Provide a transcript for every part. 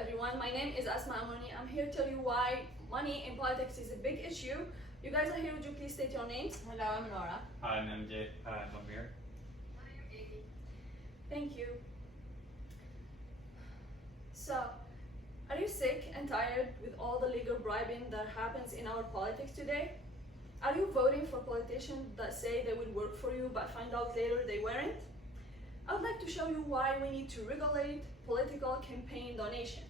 everyone, my name is Asma Amoni. I'm here to tell you why money in politics is a big issue. You guys are here, would you please state your names? Hello, I'm Laura. Hi, I'm MJ. Hi, I'm Amir. Thank you. So, are you sick and tired with all the legal bribing that happens in our politics today? Are you voting for politicians that say they will work for you but find out later they weren't? I would like to show you why we need to regulate political campaign donations.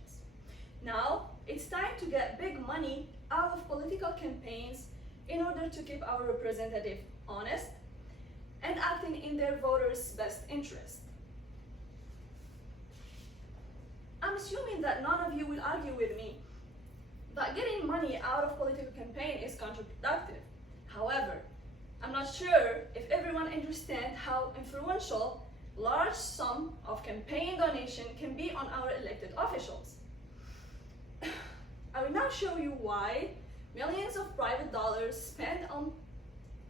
Now, it's time to get big money out of political campaigns in order to keep our representative honest and acting in their voters' best interest. I'm assuming that none of you will argue with me that getting money out of political campaign is counterproductive. However, I'm not sure if everyone understands how influential large sum of campaign donation can be on our elected officials. I will now show you why millions of private dollars spent on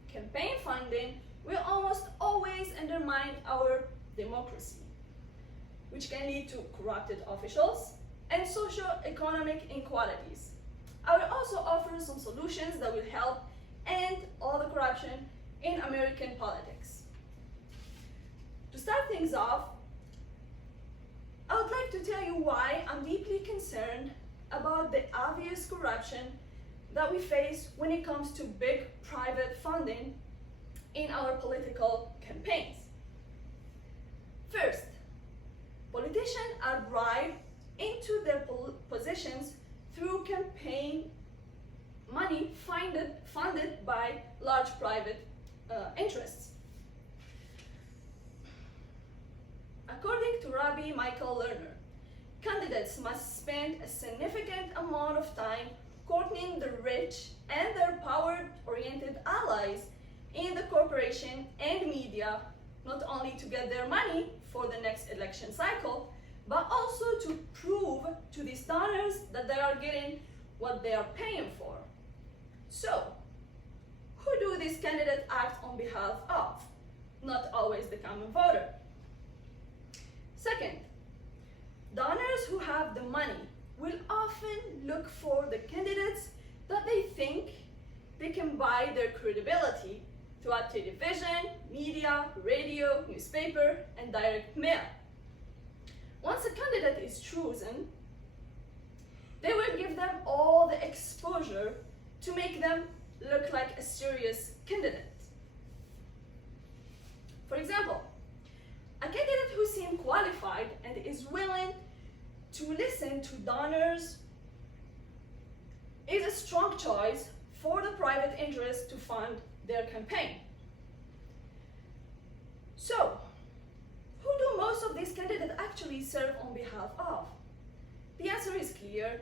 campaign funding will almost always undermine our democracy, which can lead to corrupted officials and socio-economic inequalities. I will also offer some solutions that will help end all the corruption in American politics. To start things off, I would like to tell you why I'm deeply concerned about the obvious corruption that we face when it comes to big private funding in our political campaigns. First, politicians are bribed into their positions through campaign money funded by large private interests. According to Rabbi Michael Lerner, candidates must spend a significant amount of time courting the rich and their power-oriented allies in the corporation and media, not only to get their money for the next election cycle, but also to prove to these donors that they are getting what they are paying for. So, who do these candidates act on behalf of? Not always the common voter. Second, donors who have the money will often look for the candidates that they think they can buy their credibility throughout television, media, radio, newspaper, and direct mail. Once a candidate is chosen, they will give them all the exposure to make them look like a serious candidate. For example, a candidate who seems qualified and is willing to listen to donors is a strong choice for the private interest to fund their campaign. So, who do most of these candidates actually serve on behalf of? The answer is clear: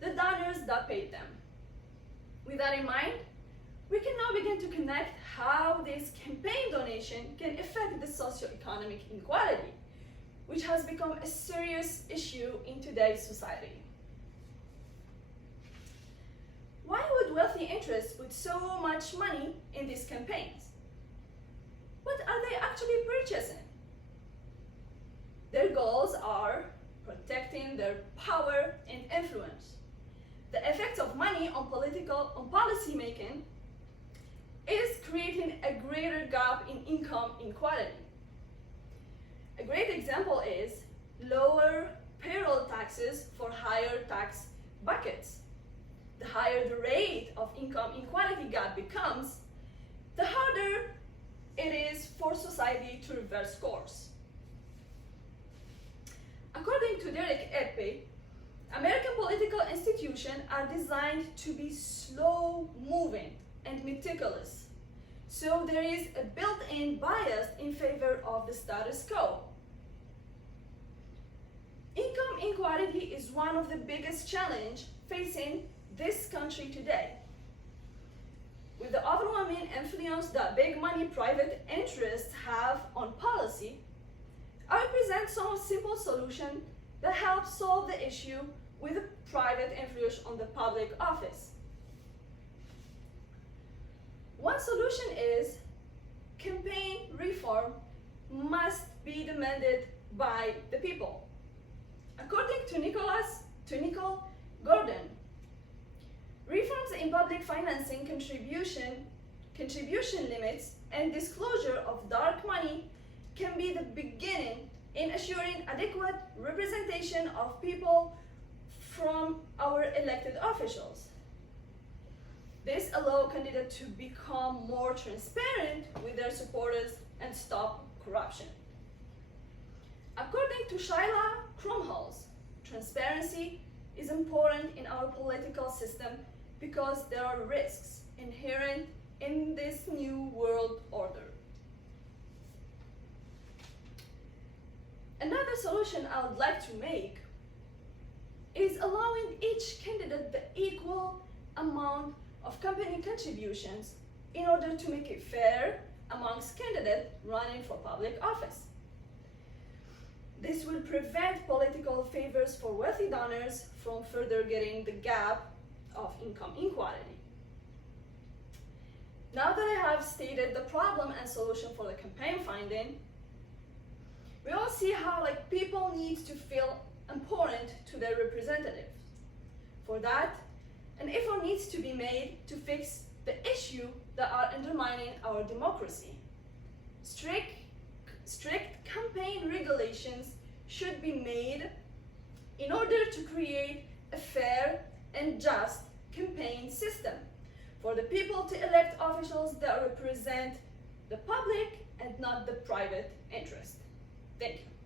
the donors that paid them. With that in mind, we can now begin to connect how this campaign donation can affect the socioeconomic inequality, which has become a serious issue in today's society. Why would wealthy interests put so much money in these campaigns? What are they actually purchasing? Their goals are protecting their power and influence. The effect of money on policy making is creating a greater gap in income inequality. A great example is lower payroll taxes for higher tax buckets. The higher the rate of income inequality gap becomes, the harder it is for society to reverse course. According to Derek Edpay, American political institutions are designed to be slow-moving and meticulous, so there is a built-in bias in favor of the status quo. Income inequality is one of the biggest challenges facing this country today. With the overwhelming influence that big money private interests have on policy, I will present some simple solutions that help solve the issue with private influence on the public office. One solution is campaign reform must be demanded by the people. According to Nicholas to Nicole Gordon. Reforms in public financing contribution limits and disclosure of dark money can be the beginning in assuring adequate representation of people from our elected officials. This allows candidates to become more transparent with their supporters and stop corruption. According to Shaila Krumholz, transparency is important in our political system because there are risks inherent in this new world order. Another solution I would like to make is allowing each candidate the equal amount of company contributions in order to make it fair amongst candidates running for public office. This will prevent political favors for wealthy donors from further getting the gap of income inequality. Now that I have stated the problem and solution for the campaign funding, we all see how people need to feel important to their representatives. For that, an effort needs to be made to fix the issue that are undermining our democracy. Strict campaign regulations should be made in order to create a fair and just campaign system for the people to elect officials that represent the public and not the private interest. Thank you.